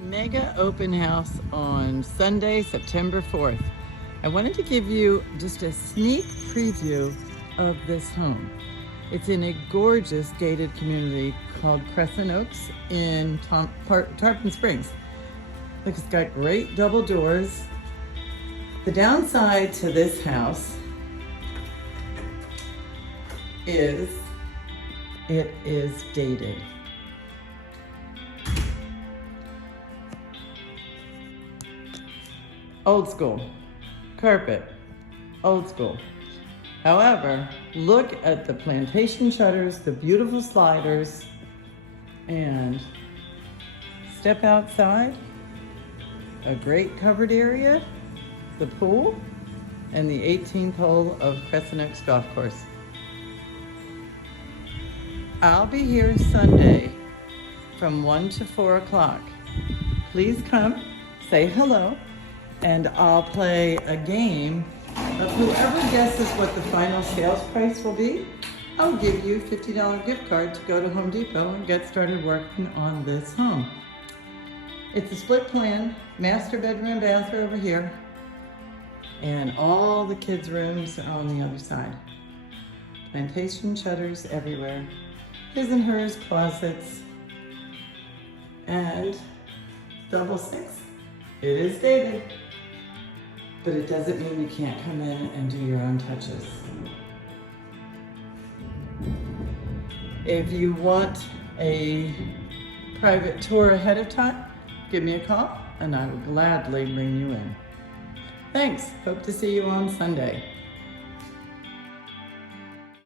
Mega open house on Sunday, September 4th. I wanted to give you just a sneak preview of this home. It's in a gorgeous gated community called Crescent Oaks in Tarpon Springs. Look, it's got great double doors. The downside to this house is it is dated. Old school. Carpet. Old school. However, look at the plantation shutters, the beautiful sliders, and step outside. A great covered area, the pool, and the 18th hole of Crescent Oaks Golf Course. I'll be here Sunday from 1 to 4 o'clock. Please come, say hello, and I'll play a game of whoever guesses what the final sales price will be. I'll give you a $50 gift card to go to Home Depot and get started working on this home. It's a split plan, master bedroom and bath are over here, and all the kids' rooms are on the other side. Plantation shutters everywhere, his and hers closets, and double sinks. It is dated, but it doesn't mean you can't come in and do your own touches. If you want a private tour ahead of time, give me a call and I will gladly bring you in. Thanks. Hope to see you on Sunday.